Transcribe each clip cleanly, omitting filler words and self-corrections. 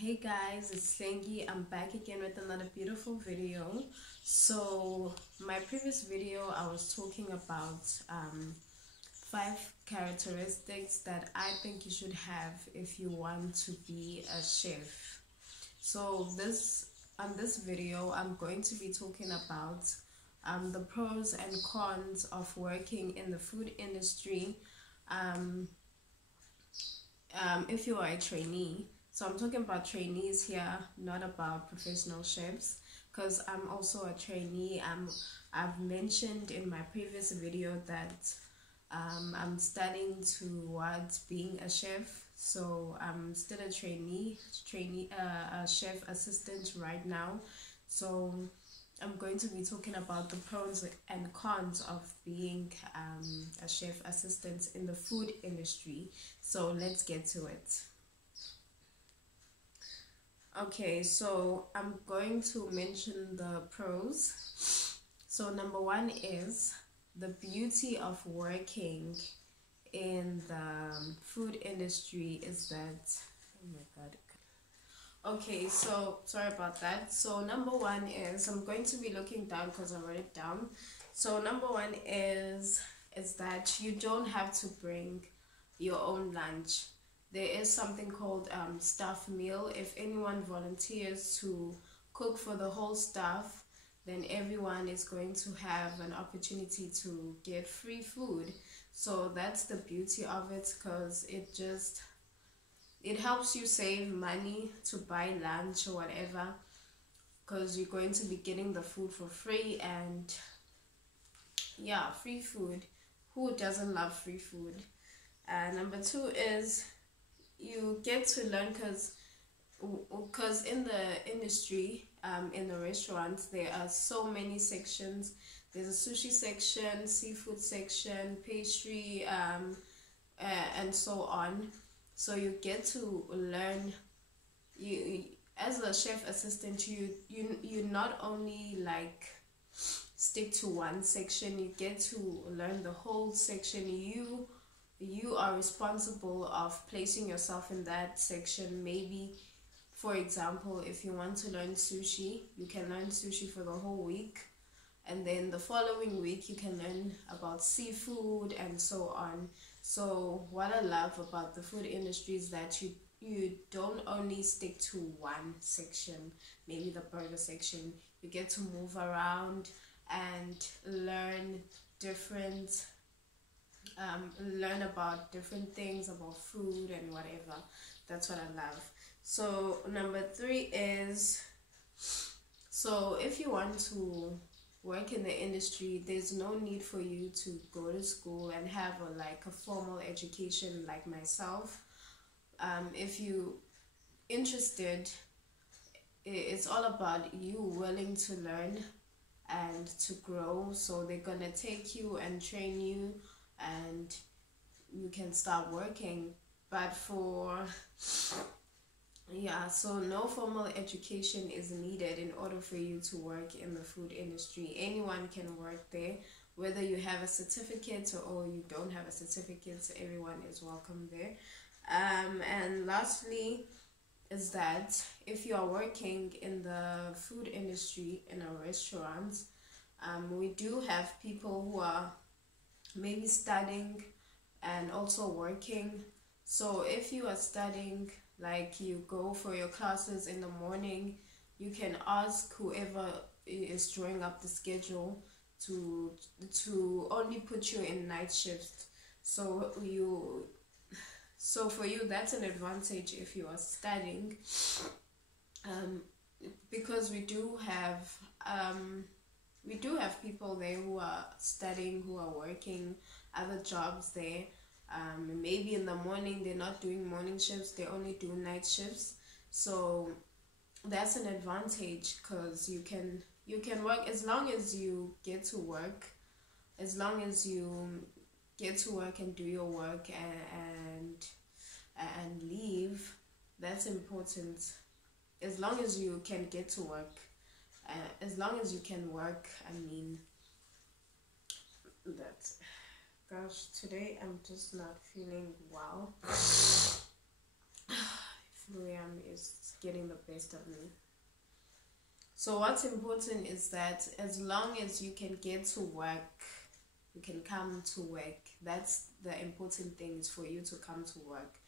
Hey guys, it's Itshlengy. I'm back again with another beautiful video. So my previous video I was talking about 5 characteristics that I think you should have if you want to be a chef. So on this video I'm going to be talking about the pros and cons of working in the food industry if you are a trainee. So I'm talking about trainees here, not about professional chefs, because I'm also a trainee. I've mentioned in my previous video that I'm studying towards being a chef. So I'm still a a chef assistant right now. So I'm going to be talking about the pros and cons of being a chef assistant in the food industry. So let's get to it. Okay, so I'm going to mention the pros. So number one is the beauty of working in the food industry is that, oh my god. Okay, so sorry about that. So number one is, I'm going to be looking down because I wrote it down. So number one is that you don't have to bring your own lunch. There is something called staff meal. If anyone volunteers to cook for the whole staff, then everyone is going to have an opportunity to get free food. So that's the beauty of it, because it helps you save money to buy lunch or whatever, because you're going to be getting the food for free. And yeah, free food. Who doesn't love free food? Number two is you get to learn, because in the industry, in the restaurants, there are so many sections. There's a sushi section, seafood section, pastry, and so on. So you get to learn. You as a chef assistant, you not only like stick to one section. You get to learn the whole section. You are responsible of placing yourself in that section. Maybe, for example, if you want to learn sushi, you can learn sushi for the whole week, and then the following week you can learn about seafood and so on. So what I love about the food industry is that you don't only stick to one section, maybe the burger section. You get to move around and learn about different things about food and whatever. That's what I love. So number three is, so if you want to work in the industry, there's no need for you to go to school and have a formal education like myself. If you interested, it's all about you willing to learn and to grow. So they're gonna take you and train you, and you can start working. But so no formal education is needed in order for you to work in the food industry. Anyone can work there, whether you have a certificate or you don't have a certificate. So everyone is welcome there. And lastly is that if you are working in the food industry in a restaurant, we do have people who are maybe studying and also working. So if you are studying, like you go for your classes in the morning, you can ask whoever is drawing up the schedule to only put you in night shifts. So for you, that's an advantage if you are studying, because we do have people there who are studying, who are working other jobs there. Maybe in the morning they're not doing morning shifts, they only do night shifts. So that's an advantage, because you can work as long as you get to work. As long as you get to work and do your work and leave, that's important. As long as you can get to work, as long as you can work, I mean, that. Gosh, today I'm just not feeling well. Fluium is getting the best of me. So what's important is that as long as you can get to work, you can come to work. That's the important thing, is for you to come to work.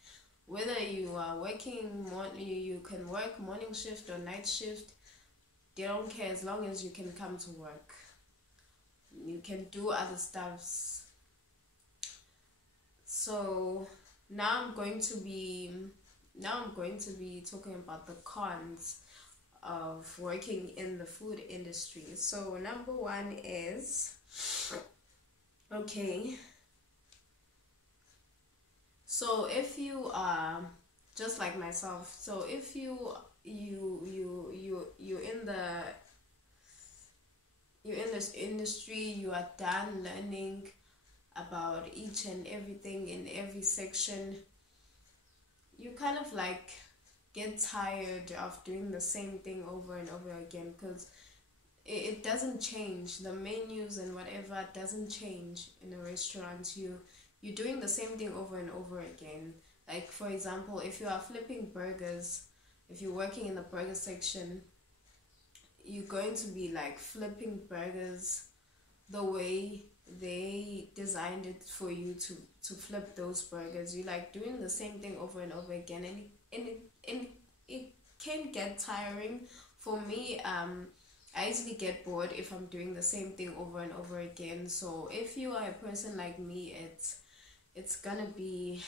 Whether you are working, you can work morning shift or night shift, they don't care, as long as you can come to work. You can do other stuffs. So now I'm going to be talking about the cons of working in the food industry. So number one is, okay, so if you are just like myself, so if you're in this industry, you are done learning about each and everything in every section, you kind of like get tired of doing the same thing over and over again, because it doesn't change. The menus and whatever doesn't change in a restaurant. You're doing the same thing over and over again. Like, for example, if you are flipping burgers, if you're working in the burger section, you're going to be like flipping burgers the way they designed it for you to flip those burgers. You're like doing the same thing over and over again, and it can get tiring. For me, I easily get bored if I'm doing the same thing over and over again. So if you are a person like me, it's gonna be,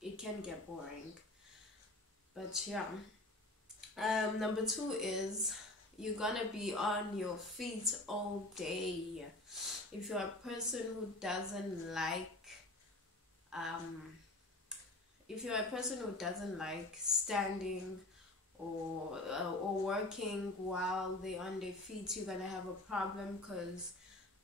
it can get boring. But yeah. Number two is, you're gonna be on your feet all day. If you're a person who doesn't like standing or working while they're on their feet, you're gonna have a problem, because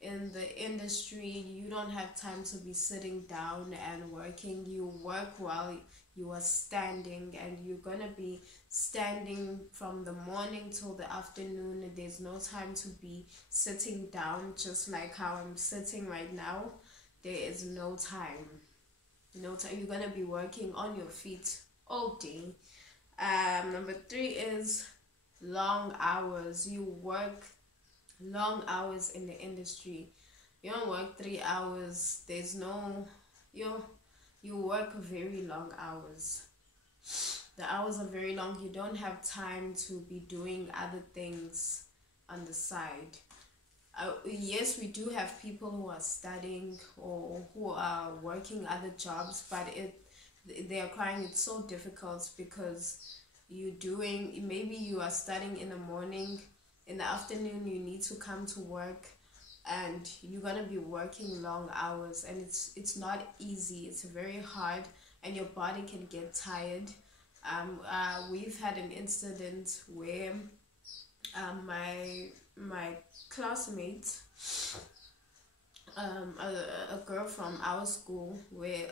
in the industry you don't have time to be sitting down and working. You work while you are standing, and you're gonna be standing from the morning till the afternoon. There's no time to be sitting down, just like how I'm sitting right now. There is no time. You're gonna be working on your feet all day. Number three is long hours. You work long hours in the industry. You don't work 3 hours. There's no, you work very long hours. The hours are very long. You don't have time to be doing other things on the side. Yes, we do have people who are studying or who are working other jobs, but they are crying it's so difficult, because maybe you are studying in the morning, in the afternoon you need to come to work, and you're gonna be working long hours, and it's not easy. It's very hard, and your body can get tired. We've had an incident where my classmate, a girl from our school, where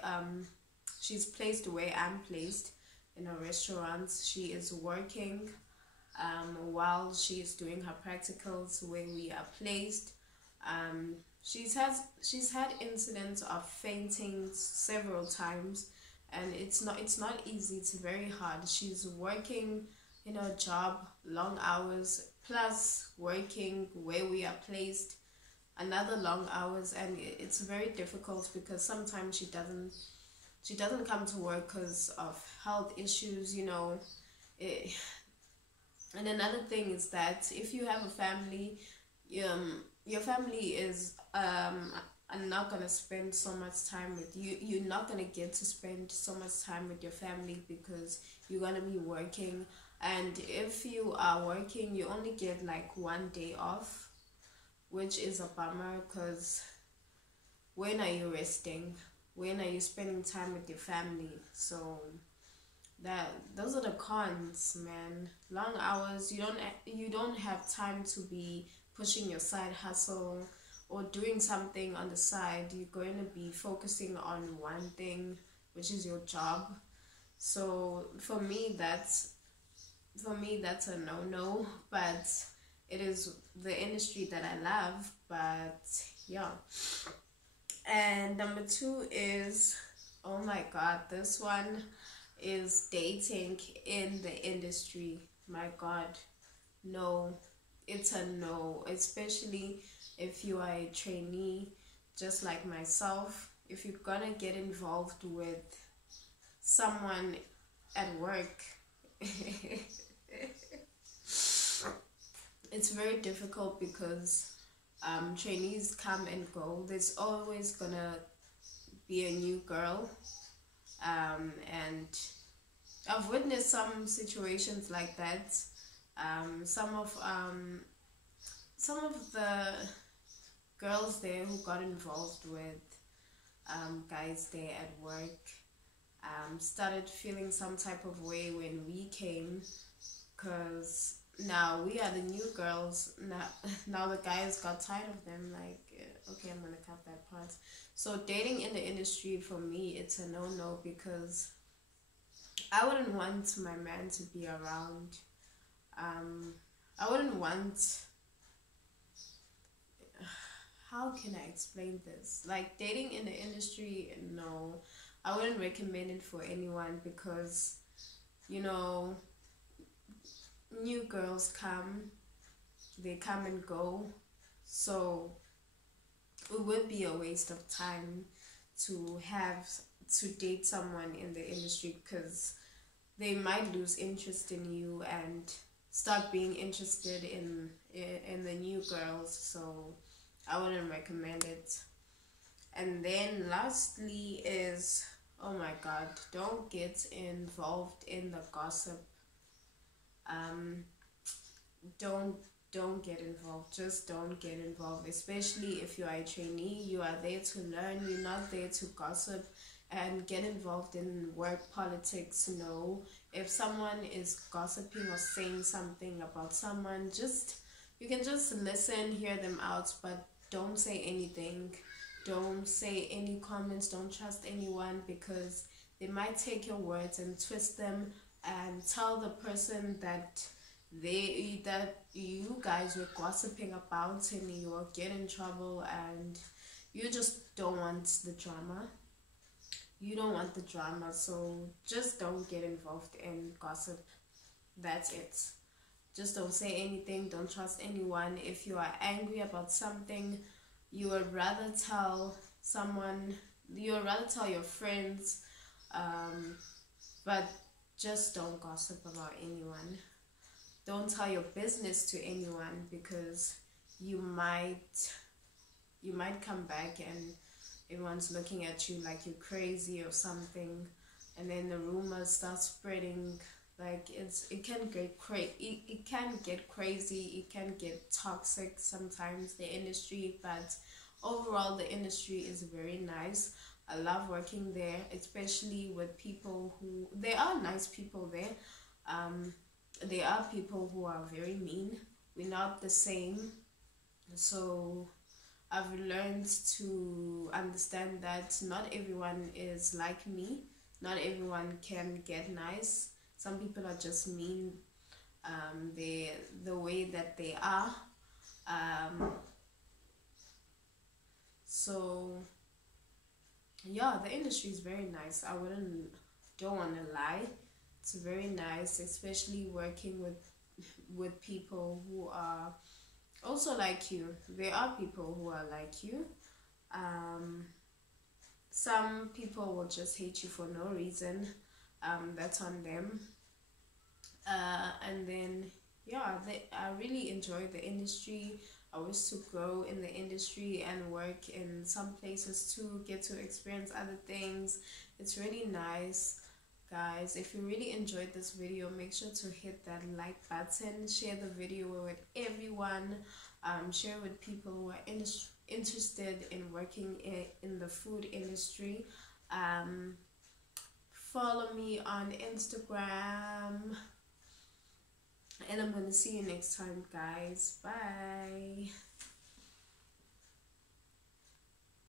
she's placed where I'm placed in a restaurant. She is working while she is doing her practicals where we are placed. She's had incidents of fainting several times, and it's not easy. It's very hard. She's working in her job long hours, plus working where we are placed another long hours, and it's very difficult, because sometimes she doesn't come to work because of health issues, and another thing is that if you have a family, your family is are not gonna spend so much time with you. You're not gonna get to spend so much time with your family, because you're gonna be working. And if you are working, you only get like 1 day off, which is a bummer, because when are you resting? When are you spending time with your family? So those are the cons, man. Long hours. You don't have time to be pushing your side hustle or doing something on the side. You're going to be focusing on one thing, which is your job. So for me that's a no-no, but it is the industry that I love. But yeah. And number two is, oh my god, this one is dating in the industry. My God, no, it's a no, especially if you are a trainee, just like myself. If you're gonna get involved with someone at work, it's very difficult because trainees come and go. There's always gonna be a new girl, and I've witnessed some situations like that. Um, some of um, some of the girls there who got involved with guys there at work started feeling some type of way when we came, because now we are the new girls. Now the guys got tired of them, like, okay, I'm gonna cut that part. So dating in the industry, for me, it's a no-no, because I wouldn't want my man to be around. I wouldn't want, how can I explain this? Like, dating in the industry, no, I wouldn't recommend it for anyone, because, you know, new girls come, they come and go. So it would be a waste of time to date someone in the industry, because they might lose interest in you and start being interested in the new girls. So I wouldn't recommend it. And then lastly is, oh my God, don't get involved in the gossip. Don't get involved. Just don't get involved, especially if you are a trainee. You are there to learn. You're not there to gossip and get involved in work politics. No, if someone is gossiping or saying something about someone, you can just listen, hear them out, but don't say anything. Don't say any comments. Don't trust anyone, because they might take your words and twist them and tell the person that you guys were gossiping about, and you will get in trouble, and you just don't want the drama. You don't want the drama, so just don't get involved in gossip. That's it. Just don't say anything. Don't trust anyone. If you are angry about something, you would rather tell someone, you would rather tell your friends, but just don't gossip about anyone. Don't tell your business to anyone, because you might come back and everyone's looking at you like you're crazy or something, and then the rumors start spreading. Like, it can get it can get crazy, it can get toxic sometimes, the industry. But overall, the industry is very nice. I love working there, especially with people who, there are nice people there. There are people who are very mean. We're not the same. So I've learned to understand that not everyone is like me. Not everyone can get nice. Some people are just mean, the way that they are. So yeah, the industry is very nice. Don't want to lie. It's very nice, especially working with people who are also like you. There are people who are like you. Some people will just hate you for no reason. That's on them. And then yeah, I really enjoy the industry. I wish to grow in the industry and work in some places to get to experience other things. It's really nice. Guys, if you really enjoyed this video, make sure to hit that like button, share the video with everyone, share with people who are interested in working in the food industry. Follow me on Instagram, and I'm gonna see you next time, guys. Bye.